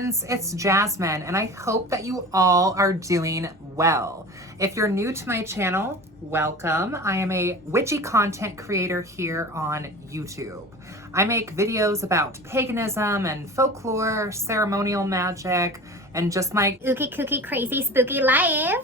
friends, it's Jasmine, and I hope that you all are doing well. If you're new to my channel, welcome. I am a witchy content creator here on YouTube. I make videos about paganism and folklore, ceremonial magic, and just my ookie kooky crazy spooky life.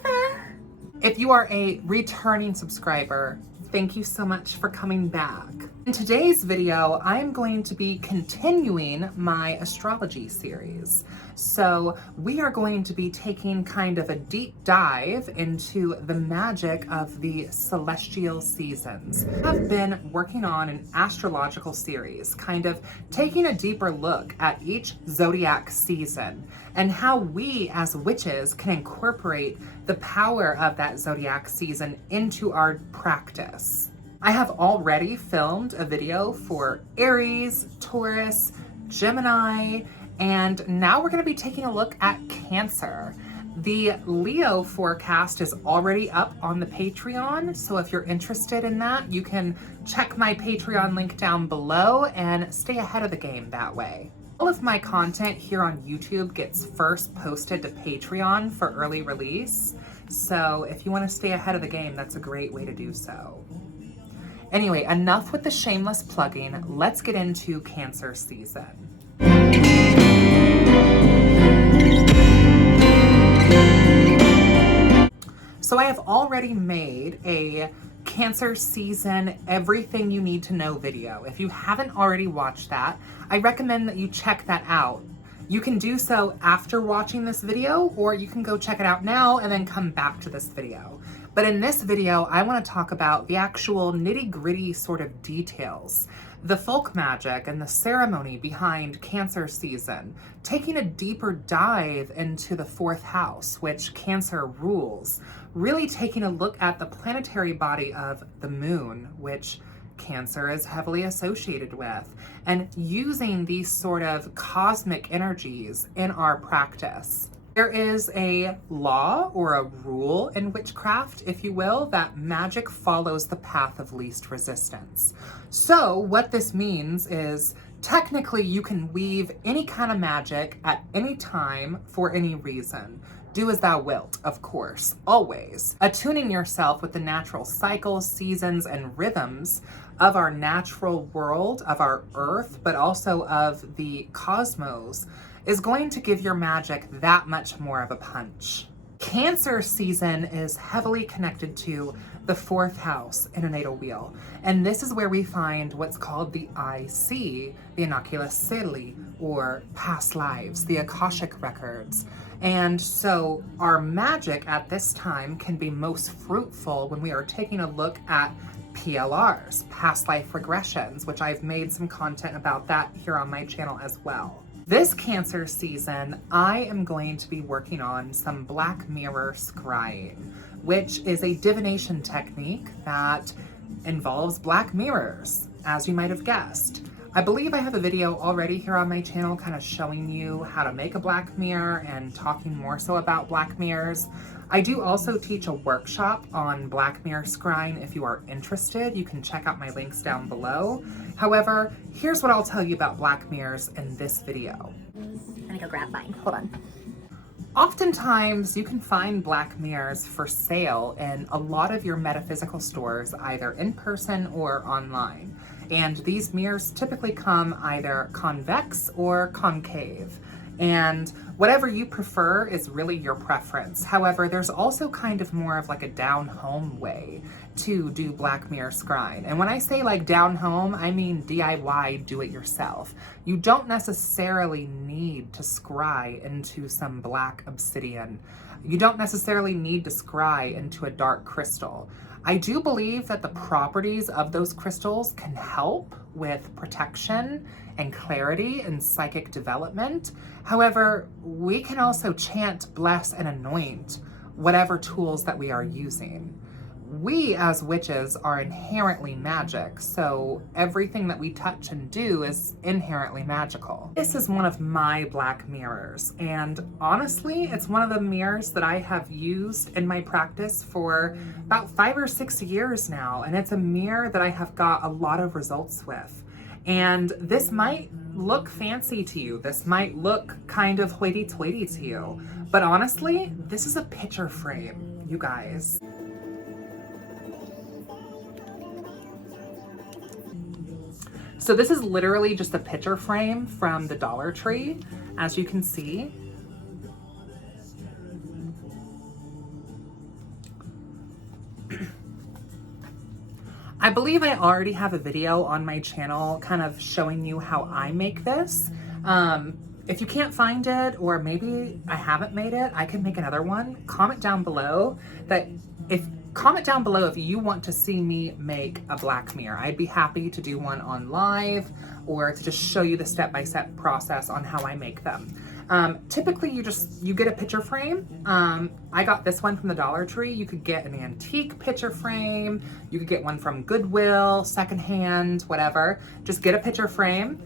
If you are a returning subscriber, thank you so much for coming back. In today's video, I'm going to be continuing my astrology series. So we are going to be taking kind of a deep dive into the magic of the celestial seasons. I've been working on an astrological series, kind of taking a deeper look at each zodiac season and how we as witches can incorporate the power of that zodiac season into our practice. I have already filmed a video for Aries, Taurus, Gemini, and now we're going to be taking a look at Cancer. The Leo forecast is already up on the Patreon, so if you're interested in that, you can check my Patreon link down below and stay ahead of the game that way. All of my content here on YouTube gets first posted to Patreon for early release, so if you want to stay ahead of the game, that's a great way to do so. Anyway, enough with the shameless plugging. Let's get into Cancer season. So I have already made a Cancer season everything you need to know video. If you haven't already watched that, I recommend that you check that out. You can do so after watching this video, or you can go check it out now and then come back to this video. But in this video, I want to talk about the actual nitty-gritty sort of details, the folk magic and the ceremony behind Cancer season, taking a deeper dive into the fourth house, which Cancer rules, really taking a look at the planetary body of the moon, which Cancer is heavily associated with, and using these sort of cosmic energies in our practice. There is a law or a rule in witchcraft, if you will, that magic follows the path of least resistance. So what this means is technically you can weave any kind of magic at any time for any reason. Do as thou wilt, of course, always. Attuning yourself with the natural cycles, seasons, and rhythms of our natural world, of our earth, but also of the cosmos, is going to give your magic that much more of a punch. Cancer season is heavily connected to the fourth house in a natal wheel. And this is where we find what's called the IC, the Innocuous Coeli, or past lives, the Akashic records. And so our magic at this time can be most fruitful when we are taking a look at PLRs, past life regressions, which I've made some content about that here on my channel as well. This Cancer season, I am going to be working on some black mirror scrying, which is a divination technique that involves black mirrors, as you might have guessed. I believe I have a video already here on my channel kind of showing you how to make a black mirror and talking more so about black mirrors. I do also teach a workshop on black mirror scrying. If you are interested, you can check out my links down below. However, here's what I'll tell you about black mirrors in this video. Let me go grab mine. Hold on. Oftentimes, you can find black mirrors for sale in a lot of your metaphysical stores, either in person or online. And these mirrors typically come either convex or concave. And whatever you prefer is really your preference. However, there's also kind of more of like a down home way to do black mirror scrying. And when I say like down home, I mean DIY, do it yourself. You don't necessarily need to scry into some black obsidian. You don't necessarily need to scry into a dark crystal. I do believe that the properties of those crystals can help with protection and clarity and psychic development. However, we can also chant, bless, and anoint whatever tools that we are using. We as witches are inherently magic, so everything that we touch and do is inherently magical. This is one of my black mirrors, and honestly, it's one of the mirrors that I have used in my practice for about 5 or 6 years now, and it's a mirror that I have got a lot of results with. And this might look fancy to you. This might look kind of hoity-toity to you. But honestly, this is a picture frame, you guys. So this is literally just a picture frame from the Dollar Tree, as you can see. I believe I already have a video on my channel kind of showing you how I make this. If you can't find it, or maybe I haven't made it, I can make another one. Comment down below if you want to see me make a black mirror. I'd be happy to do one on live or to just show you the step-by-step process on how I make them. Typically you get a picture frame. I got this one from the Dollar Tree. You could get an antique picture frame. You could get one from Goodwill, secondhand, whatever. Just get a picture frame.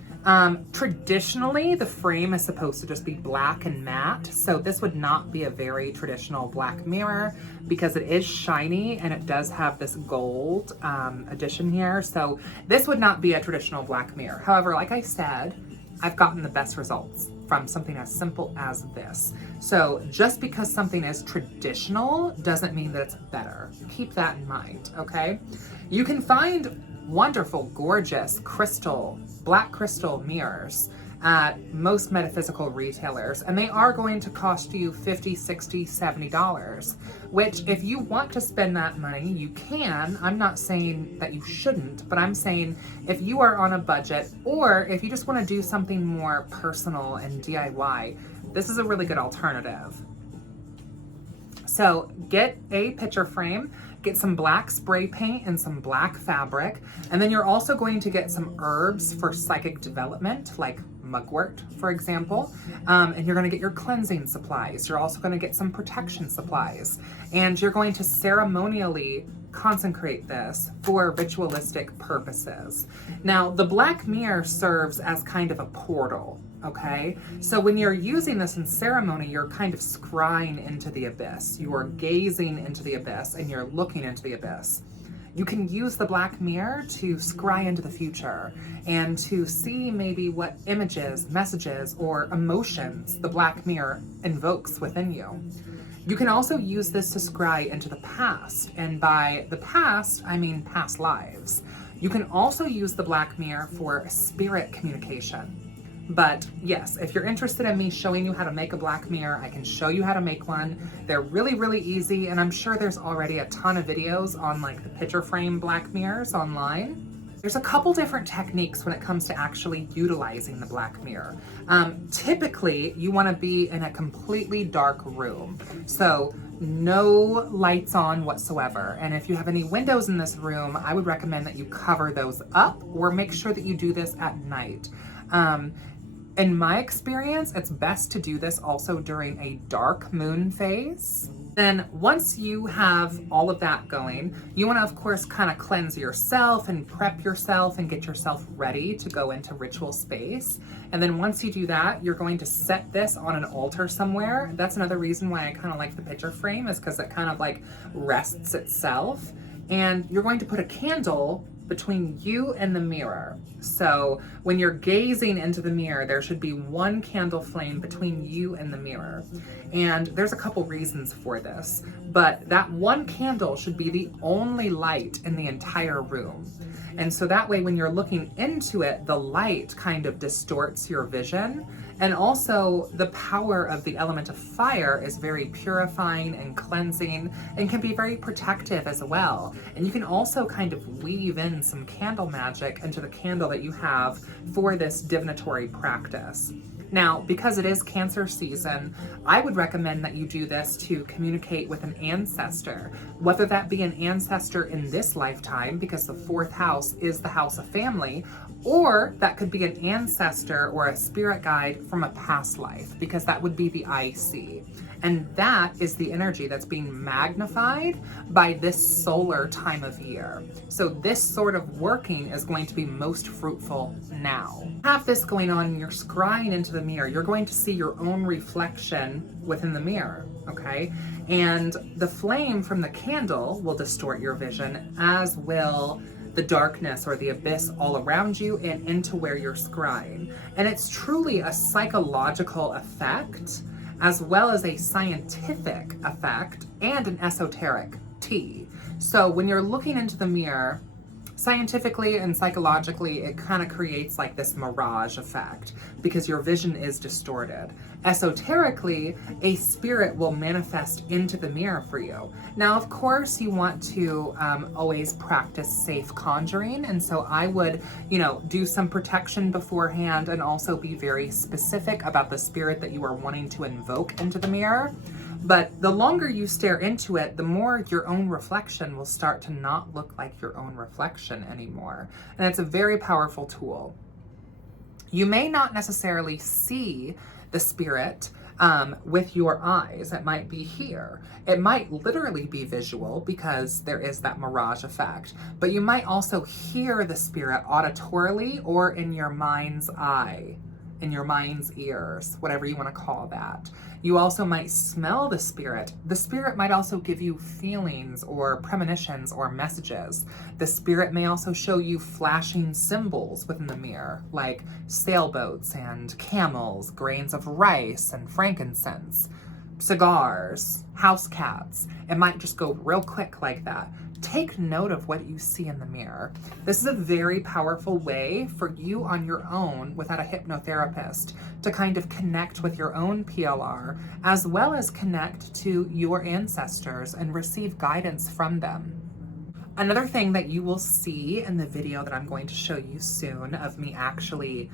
Traditionally, the frame is supposed to just be black and matte, so this would not be a very traditional black mirror because it is shiny and it does have this gold addition here, so this would not be a traditional black mirror. However, like I said, I've gotten the best results from something as simple as this. So just because something is traditional doesn't mean that it's better. Keep that in mind, okay? You can find wonderful, gorgeous black crystal mirrors at most metaphysical retailers, and they are going to cost you $50, $60, $70, which if you want to spend that money, you can. I'm not saying that you shouldn't, but I'm saying if you are on a budget, or if you just want to do something more personal and DIY, this is a really good alternative. So get a picture frame, get some black spray paint and some black fabric, and then you're also going to get some herbs for psychic development, like mugwort, for example, and you're going to get your cleansing supplies. You're also going to get some protection supplies, and you're going to ceremonially consecrate this for ritualistic purposes. Now, the black mirror serves as kind of a portal. Okay, so when you're using this in ceremony, you're kind of scrying into the abyss. You are gazing into the abyss and you're looking into the abyss. You can use the black mirror to scry into the future and to see maybe what images, messages, or emotions the black mirror invokes within you. You can also use this to scry into the past, and by the past, I mean past lives. You can also use the black mirror for spirit communication. But yes, if you're interested in me showing you how to make a black mirror, I can show you how to make one. They're really, really easy, and I'm sure there's already a ton of videos on like the picture frame black mirrors online. There's a couple different techniques when it comes to actually utilizing the black mirror. Typically, you want to be in a completely dark room. So no lights on whatsoever. And if you have any windows in this room, I would recommend that you cover those up or make sure that you do this at night. In my experience, it's best to do this also during a dark moon phase. Then once you have all of that going, you want to, of course, kind of cleanse yourself and prep yourself and get yourself ready to go into ritual space. And then once you do that, you're going to set this on an altar somewhere. That's another reason why I kind of like the picture frame, is because it kind of like rests itself. And you're going to put a candle between you and the mirror. So when you're gazing into the mirror, there should be one candle flame between you and the mirror. And there's a couple reasons for this, but that one candle should be the only light in the entire room. And so that way, when you're looking into it, the light kind of distorts your vision. And also the power of the element of fire is very purifying and cleansing and can be very protective as well. And you can also kind of weave in some candle magic into the candle that you have for this divinatory practice. Now, because it is Cancer season, I would recommend that you do this to communicate with an ancestor, whether that be an ancestor in this lifetime, because the fourth house is the house of family, or that could be an ancestor or a spirit guide from a past life, because that would be the IC. And that is the energy that's being magnified by this solar time of year. So this sort of working is going to be most fruitful now. Have this going on and you're scrying into the mirror. You're going to see your own reflection within the mirror, okay? And the flame from the candle will distort your vision, as will the darkness or the abyss all around you and into where you're scrying. And it's truly a psychological effect, as well as a scientific effect and an esoteric tea. So when you're looking into the mirror, scientifically and psychologically, it kind of creates like this mirage effect because your vision is distorted. Esoterically, a spirit will manifest into the mirror for you. Now, of course, you want to always practice safe conjuring. And so I would, do some protection beforehand and also be very specific about the spirit that you are wanting to invoke into the mirror. But the longer you stare into it, the more your own reflection will start to not look like your own reflection anymore. And it's a very powerful tool. You may not necessarily see the spirit with your eyes. It might be here. It might literally be visual because there is that mirage effect. But you might also hear the spirit auditorily or in your mind's eye, in your mind's ears, whatever you want to call that. You also might smell the spirit. The spirit might also give you feelings or premonitions or messages. The spirit may also show you flashing symbols within the mirror, like sailboats and camels, grains of rice and frankincense, cigars, house cats. It might just go real quick like that. Take note of what you see in the mirror. This is a very powerful way for you on your own without a hypnotherapist to kind of connect with your own PLR, as well as connect to your ancestors and receive guidance from them. Another thing that you will see in the video that I'm going to show you soon of me actually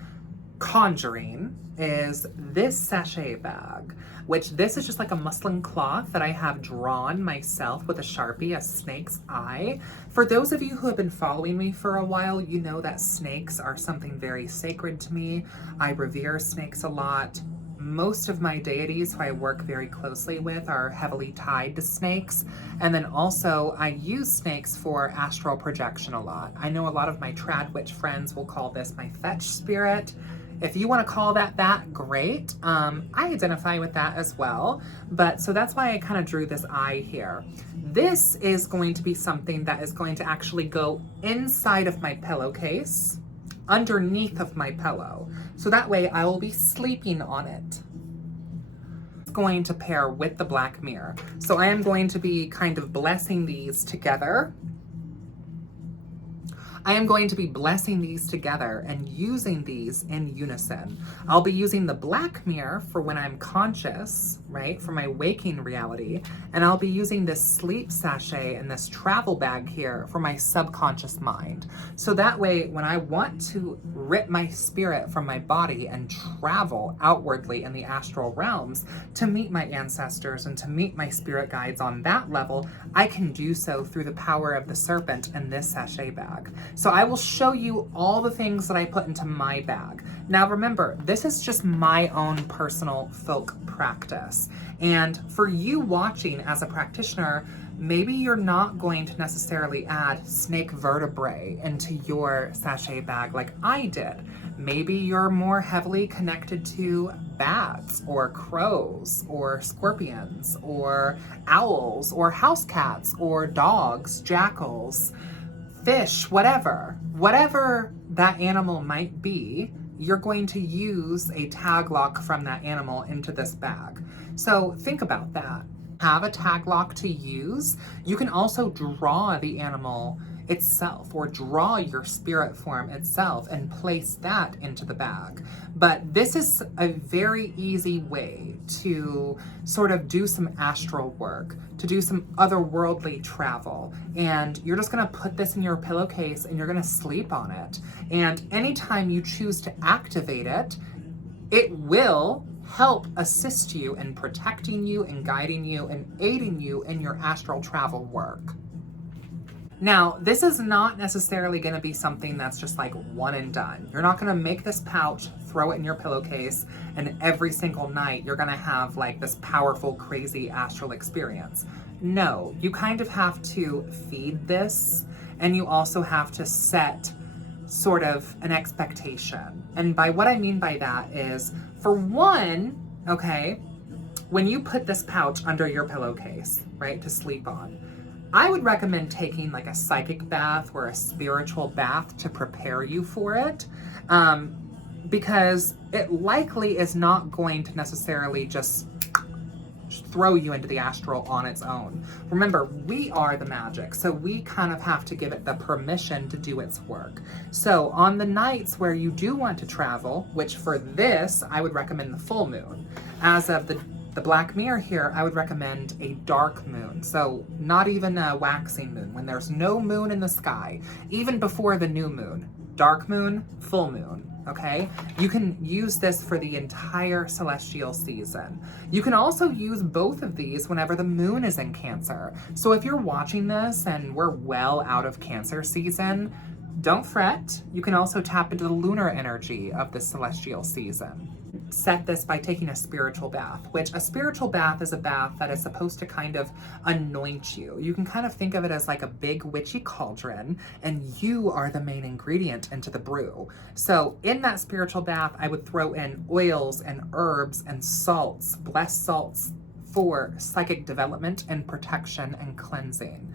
conjuring is this sachet bag, which this is just like a muslin cloth that I have drawn myself with a Sharpie, a snake's eye. For those of you who have been following me for a while, you know that snakes are something very sacred to me. I revere snakes a lot. Most of my deities who I work very closely with are heavily tied to snakes. And then also I use snakes for astral projection a lot. I know a lot of my trad witch friends will call this my fetch spirit. If you want to call that, great. I identify with that as well. But so that's why I kind of drew this eye here. This is going to be something that is going to actually go inside of my pillowcase, underneath of my pillow. So that way I will be sleeping on it. It's going to pair with the black mirror. So I am going to be kind of blessing these together. I am going to be blessing these together and using these in unison. I'll be using the black mirror for when I'm conscious, right, for my waking reality, and I'll be using this sleep sachet and this travel bag here for my subconscious mind. So that way, when I want to rip my spirit from my body and travel outwardly in the astral realms to meet my ancestors and to meet my spirit guides on that level, I can do so through the power of the serpent in this sachet bag. So I will show you all the things that I put into my bag. Now remember, this is just my own personal folk practice. And for you watching as a practitioner, maybe you're not going to necessarily add snake vertebrae into your sachet bag like I did. Maybe you're more heavily connected to bats or crows or scorpions or owls or house cats or dogs, jackals, fish, whatever that animal might be, you're going to use a tag lock from that animal into this bag. So think about that. Have a tag lock to use. You can also draw the animal itself or draw your spirit form itself and place that into the bag. But this is a very easy way to sort of do some astral work, to do some otherworldly travel. And you're just gonna put this in your pillowcase and you're gonna sleep on it. And anytime you choose to activate it, it will help assist you in protecting you and guiding you and aiding you in your astral travel work. Now, this is not necessarily going to be something that's just like one and done. You're not going to make this pouch, throw it in your pillowcase, and every single night you're going to have like this powerful, crazy astral experience. No, you kind of have to feed this, and you also have to set sort of an expectation. And by what I mean by that is, for one, okay, when you put this pouch under your pillowcase, right, to sleep on, I would recommend taking like a psychic bath or a spiritual bath to prepare you for it, because it likely is not going to necessarily just throw you into the astral on its own. Remember, we are the magic, so we kind of have to give it the permission to do its work. So on the nights where you do want to travel, which for this, I would recommend the full moon. As of the Black Mirror here, I would recommend a dark moon. So not even a waxing moon, when there's no moon in the sky, even before the new moon. Dark moon, full moon, okay? You can use this for the entire celestial season. You can also use both of these whenever the moon is in Cancer. So if you're watching this and we're well out of Cancer season, don't fret. You can also tap into the lunar energy of the celestial season. Set this by taking a spiritual bath, which a spiritual bath is a bath that is supposed to kind of anoint you. You can kind of think of it as like a big witchy cauldron, and you are the main ingredient into the brew. So in that spiritual bath, I would throw in oils and herbs and salts, blessed salts for psychic development and protection and cleansing.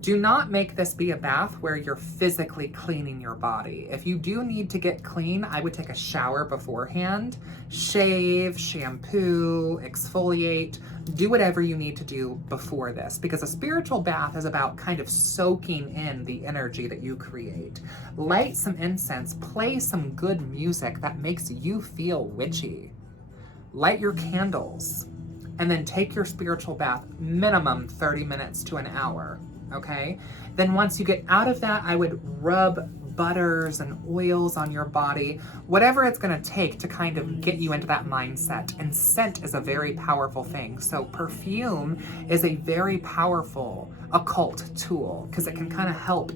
Do not make this be a bath where you're physically cleaning your body. If you do need to get clean, I would take a shower beforehand, shave, shampoo, exfoliate, do whatever you need to do before this, because a spiritual bath is about kind of soaking in the energy that you create. Light some incense, play some good music that makes you feel witchy. Light your candles, and then take your spiritual bath minimum 30 minutes to an hour. Okay, then once you get out of that, I would rub butters and oils on your body, whatever it's going to take to kind of get you into that mindset. And scent is a very powerful thing. So perfume is a very powerful occult tool because it can kind of help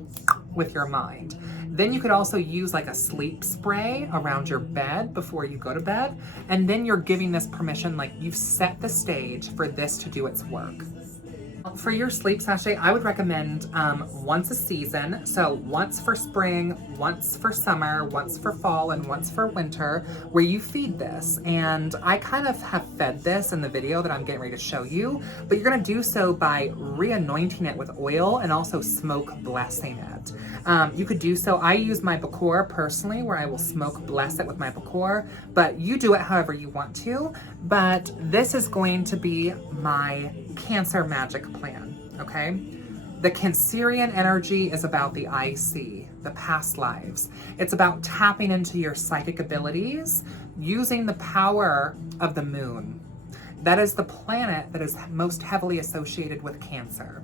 with your mind. Then you could also use like a sleep spray around your bed before you go to bed. And then you're giving this permission, like you've set the stage for this to do its work. For your sleep sachet, I would recommend once a season. So once for spring, once for summer, once for fall, and once for winter, where you feed this. And I kind of have fed this in the video that I'm getting ready to show you, but you're gonna do so by re-anointing it with oil and also smoke blessing it. You could do so, I use my Bakor personally, where I will smoke bless it with my Bakor, but you do it however you want to. But this is going to be my Cancer magic plan, okay? The Cancerian energy is about the IC, the past lives. It's about tapping into your psychic abilities, using the power of the moon. That is the planet that is most heavily associated with Cancer.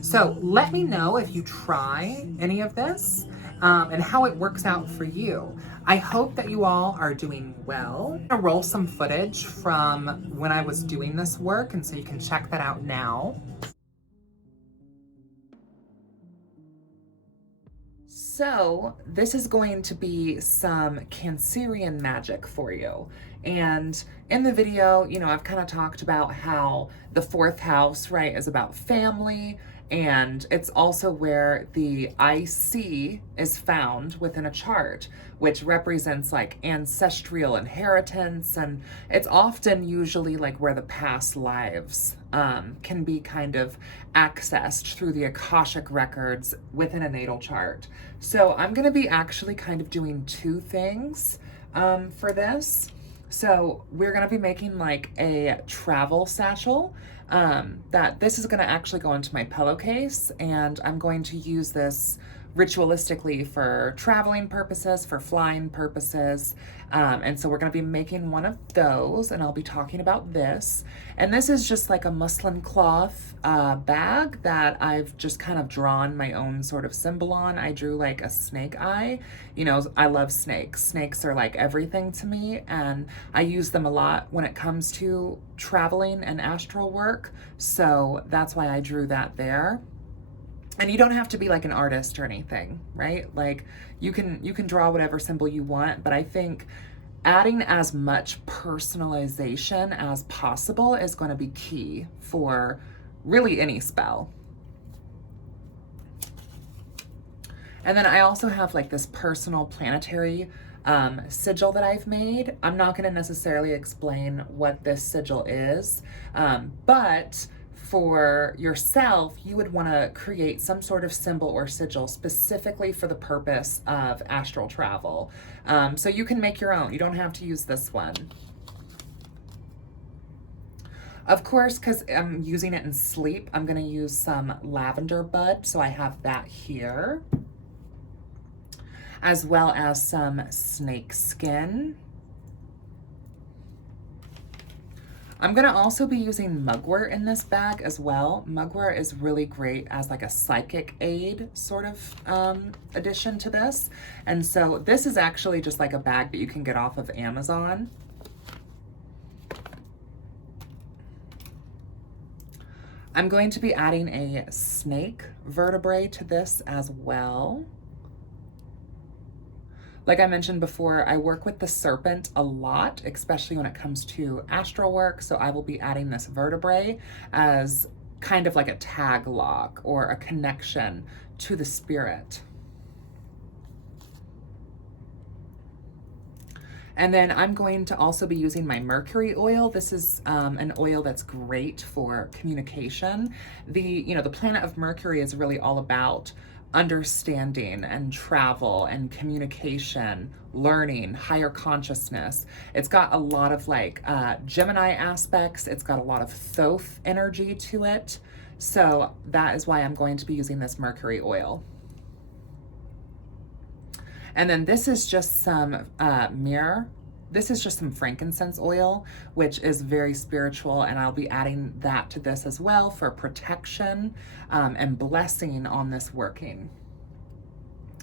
So let me know if you try any of this and how it works out for you. I hope that you all are doing well. I'm gonna roll some footage from when I was doing this work, and so you can check that out now. So this is going to be some Cancerian magic for you. And in the video, you know, I've kind of talked about how the 4th house, right, is about family, and it's also where the IC is found within a chart, which represents like ancestral inheritance, and it's often usually like where the past lives can be kind of accessed through the Akashic records within a natal chart. So I'm gonna be actually kind of doing 2 things for this. So we're gonna be making like a travel satchel that this is gonna actually go into my pillowcase, and I'm going to use this ritualistically for traveling purposes, for flying purposes. And so we're gonna be making one of those, and I'll be talking about this. And this is just like a muslin cloth bag that I've just kind of drawn my own sort of symbol on. I drew like a snake eye. You know, I love snakes. Snakes are like everything to me, and I use them a lot when it comes to traveling and astral work. So that's why I drew that there. And you don't have to be like an artist or anything, right? Like you can draw whatever symbol you want, but I think adding as much personalization as possible is going to be key for really any spell. And then I also have like this personal planetary sigil that I've made. I'm not going to necessarily explain what this sigil is, but for yourself, you would want to create some sort of symbol or sigil specifically for the purpose of astral travel. So you can make your own. You don't have to use this one. Of course, because I'm using it in sleep, I'm going to use some lavender bud. So I have that here, as well as some snake skin. I'm going to also be using mugwort in this bag as well. Mugwort is really great as like a psychic aid sort of addition to this. And so this is actually just like a bag that you can get off of Amazon. I'm going to be adding a snake vertebrae to this as well. Like I mentioned before, I work with the serpent a lot, especially when it comes to astral work. So I will be adding this vertebrae as kind of like a tag lock or a connection to the spirit. And then I'm going to also be using my mercury oil. This is an oil that's great for communication. The planet of Mercury is really all about understanding and travel and communication, learning, higher consciousness. It's got a lot of like Gemini aspects. It's got a lot of Thoth energy to it. So that is why I'm going to be using this mercury oil. And then this is just some myrrh. This is just some frankincense oil, which is very spiritual, and I'll be adding that to this as well for protection and blessing on this working.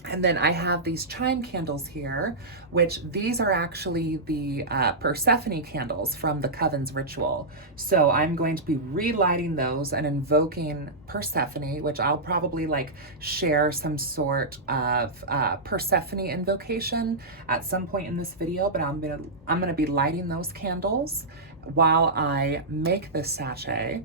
And then I have these chime candles here, which these are actually the Persephone candles from the Coven's ritual. So I'm going to be relighting those and invoking Persephone, which I'll probably like share some sort of Persephone invocation at some point in this video, but I'm gonna be lighting those candles while I make this sachet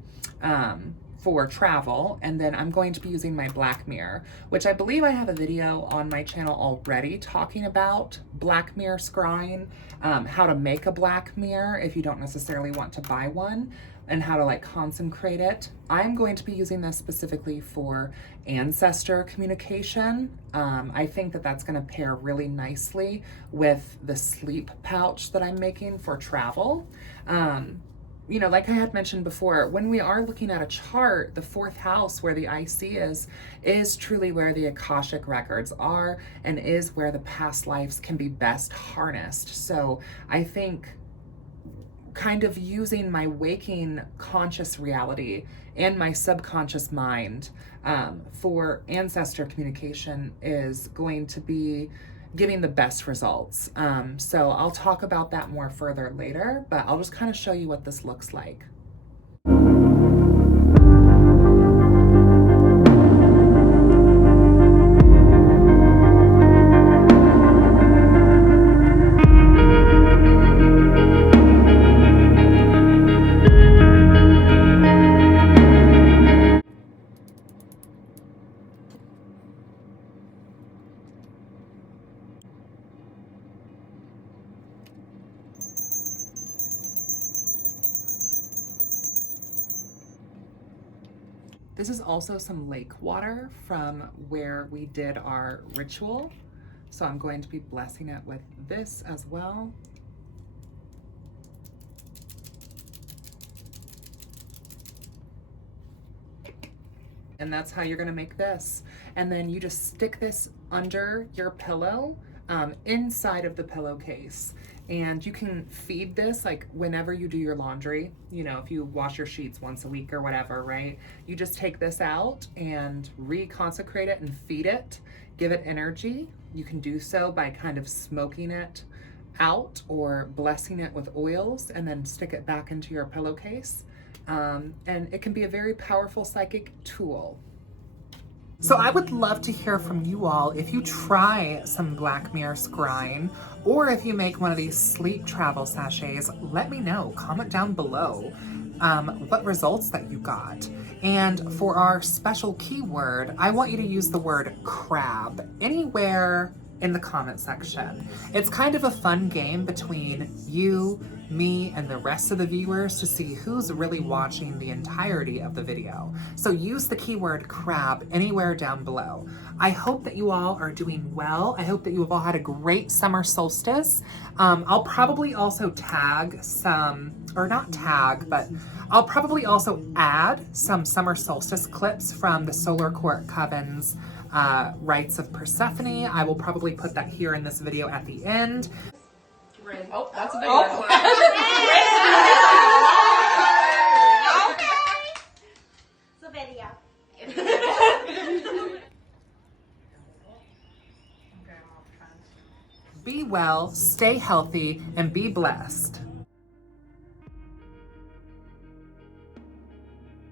for travel. And then I'm going to be using my black mirror, which I believe I have a video on my channel already talking about black mirror scrying, how to make a black mirror if you don't necessarily want to buy one, and how to like consecrate it. I'm going to be using this specifically for ancestor communication. I think that that's going to pair really nicely with the sleep pouch that I'm making for travel. You know, like I had mentioned before, when we are looking at a chart, the 4th house where the IC is truly where the Akashic records are and is where the past lives can be best harnessed. So I think kind of using my waking conscious reality and my subconscious mind for ancestor communication is going to be giving the best results. So I'll talk about that more further later, but I'll just kind of show you what this looks like. This is also some lake water from where we did our ritual. So I'm going to be blessing it with this as well. And that's how you're gonna make this. And then you just stick this under your pillow, inside of the pillowcase. And you can feed this like whenever you do your laundry, you know, if you wash your sheets once a week or whatever, right? You just take this out and reconsecrate it and feed it, give it energy. You can do so by kind of smoking it out or blessing it with oils and then stick it back into your pillowcase. And it can be a very powerful psychic tool. So I would love to hear from you all if you try some black mirror scrying, or if you make one of these sleep travel sachets. Let me know, comment down below what results that you got. And for our special keyword, I want you to use the word crab anywhere in the comment section. It's kind of a fun game between you, me, and the rest of the viewers to see who's really watching the entirety of the video. So use the keyword crab anywhere down below. I hope that you all are doing well. I hope that you have all had a great summer solstice. I'll probably also tag some, or not tag, but I'll probably also add some summer solstice clips from the Solar Court Coven's Rites of Persephone. I will probably put that here in this video at the end. Oh, that's a big one. It's a video. Be well, stay healthy, and be blessed.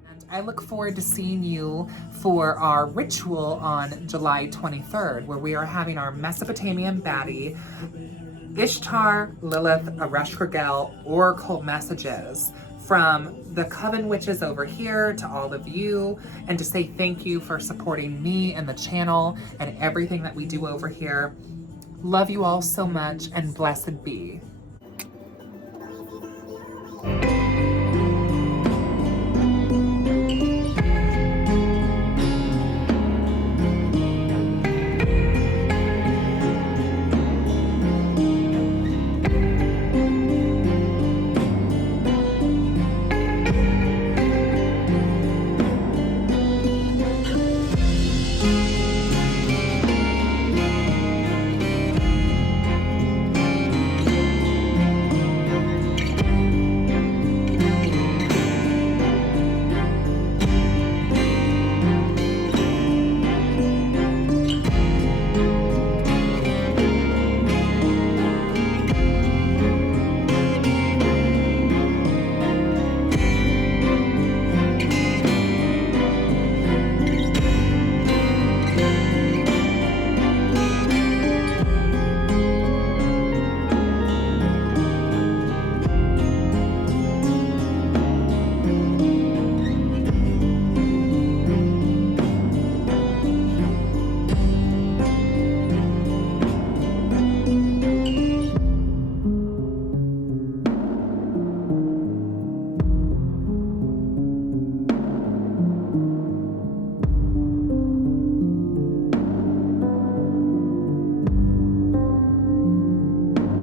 And I look forward to seeing you for our ritual on July 23rd, where we are having our Mesopotamian baddie, Ishtar, Lilith, Ereshkigal Oracle messages from the Coven Witches over here to all of you, and to say thank you for supporting me and the channel and everything that we do over here. Love you all so much, and blessed be.